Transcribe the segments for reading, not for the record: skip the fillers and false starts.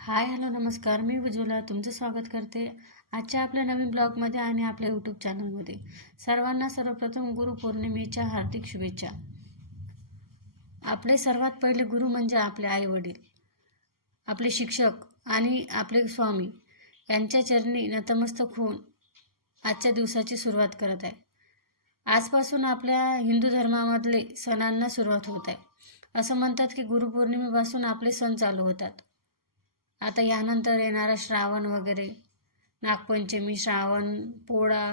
Hi hello नमस्कार. मी उज्ज्वला तुमचं स्वागत करते आजच्या आपल्या नवीन ब्लॉगमध्ये आणि आपल्या यूट्यूब चॅनलमध्ये. सर्वांना सर्वप्रथम गुरुपौर्णिमेच्या हार्दिक शुभेच्छा. आपले सर्वात पहिले गुरु म्हणजे आपले आई वडील, आपले शिक्षक आणि आपले स्वामी यांच्या चरणी नतमस्तक होऊन आजच्या दिवसाची सुरुवात करत आहे. आजपासून आपल्या हिंदू धर्मामधले सणांना सुरुवात होत आहे. असं म्हणतात की गुरुपौर्णिमेपासून आपले सण चालू होतात. आता यानंतर येणारा श्रावण वगैरे, नागपंचमी, श्रावण, पोळा,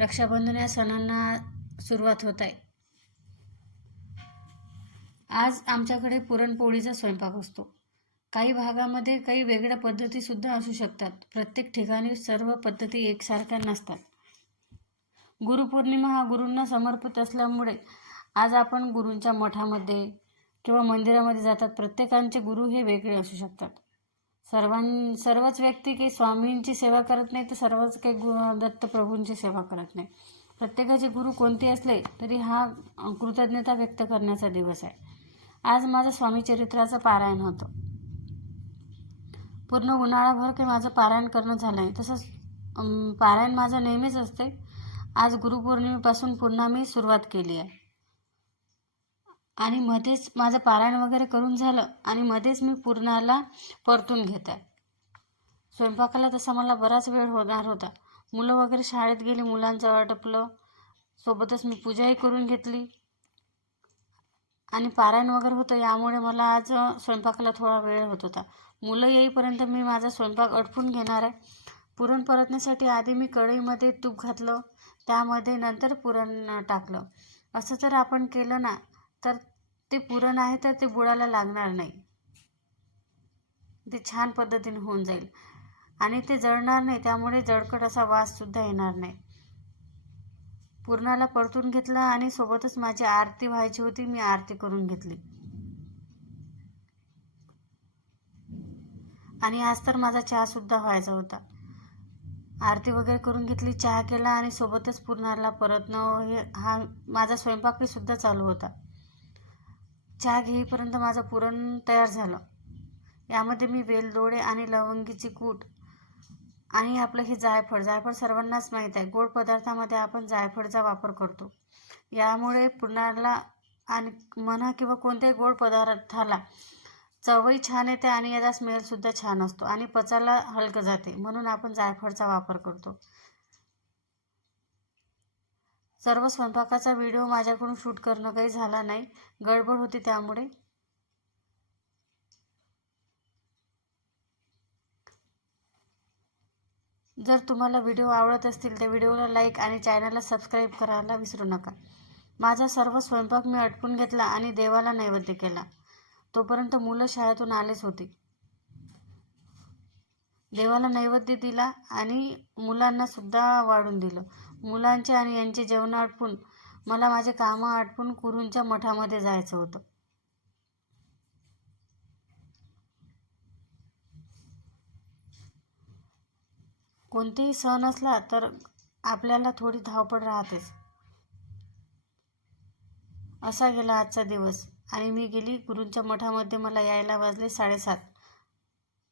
रक्षाबंधन या सणांना सुरुवात होत आहे. आज आमच्याकडे पुरणपोळीचा स्वयंपाक असतो. काही भागामध्ये काही वेगळ्या पद्धती सुद्धा असू शकतात. प्रत्येक ठिकाणी सर्व पद्धती एकसारख्या नसतात. गुरुपौर्णिमा हा गुरूंना समर्पित असल्यामुळे आज आपण गुरूंच्या मठामध्ये किंवा मंदिरामध्ये जातात. प्रत्येकांचे गुरु हे वेगळे असू शकतात. सर्वच व्यक्ती काही स्वामींची सेवा करत नाही, तर सर्वच काही दत्तप्रभूंची सेवा करत नाही. प्रत्येकाचे गुरु कोणते असले तरी हा कृतज्ञता व्यक्त करण्याचा दिवस आहे. आज माझं स्वामी चरित्राचं पारायण होतं. पूर्ण उन्हाळाभर काही माझं पारायण करणं झालं नाही. तसंच पारायण माझं नेहमीच असते. आज गुरुपौर्णिमेपासून पुन्हा मी सुरुवात केली आहे आणि मध्येच माझं पारायण वगैरे करून झालं आणि मध्येच मी पूर्णाला परतून घेत आहे. स्वयंपाकाला तसा मला बराच वेळ होणार होता. मुलं वगैरे शाळेत गेली, मुलांचं आटपलं, सोबतच मी पूजाही करून घेतली आणि पारायण वगैरे होतं. यामुळे मला आज स्वयंपाकाला थोडा वेळ होत होता. मुलं येईपर्यंत मी माझा स्वयंपाक आटपून घेणार आहे. पुरण परतण्यासाठी आधी मी कढईमध्ये तूप घातलं, त्यामध्ये नंतर पुरण टाकलं. असं जर आपण केलं ना तर ते पुरण आहे तर ते बुडाला लागणार नाही. ते छान पद्धतीने होऊन जाईल आणि ते जळणार नाही, त्यामुळे जळकट असा वास सुद्धा येणार नाही. पुरणाला परतून घेतलं आणि सोबतच माझी आरती व्हायची होती. मी आरती करून घेतली आणि आज तर माझा चहा सुद्धा व्हायचा होता. आरती वगैरे करून घेतली, चहा केला आणि सोबतच पुरणाला परतणं हा माझा स्वयंपाकही सुद्धा चालू होता. चहा घेईपर्यंत माझं पुरण तयार झालं. यामध्ये मी वेलदोडे आणि लवंगीची कूट आणि आपलं हे जायफळ सर्वांनाच माहीत आहे. गोड पदार्थामध्ये आपण जायफळचा वापर करतो. यामुळे पुरणाला आणि म्हणा किंवा कोणत्याही गोड पदार्थाला चवही छान येते आणि याचा स्मेलसुद्धा छान असतो आणि पचायला हलकं जाते, म्हणून आपण जायफळचा वापर करतो. सर्व स्वयंपाकाचा व्हिडिओ माझ्याकडून शूट करणं काही झाला नाही, गडबड होती त्यामुळे. जर तुम्हाला व्हिडिओ आवडत असतील तर व्हिडिओला लाईक आणि चॅनलला सबस्क्राईब करायला विसरू नका. माझा सर्व स्वयंपाक मी आटपून घेतला आणि देवाला नैवेद्य केला. तोपर्यंत मुलं शाळेतून आलेच होती. देवाला नैवेद्य दिला आणि मुलांना सुद्धा वाढून दिलं. मुलांचे आणि यांचे जेवण आटपून मला माझे कामं आटपून गुरूंच्या मठामध्ये जायचं होतं. कोणतेही सण असला तर आपल्याला थोडी धावपळ राहतेच. असा गेला आजचा दिवस आणि मी गेली गुरूंच्या मठामध्ये. मला यायला वाजले 7:30.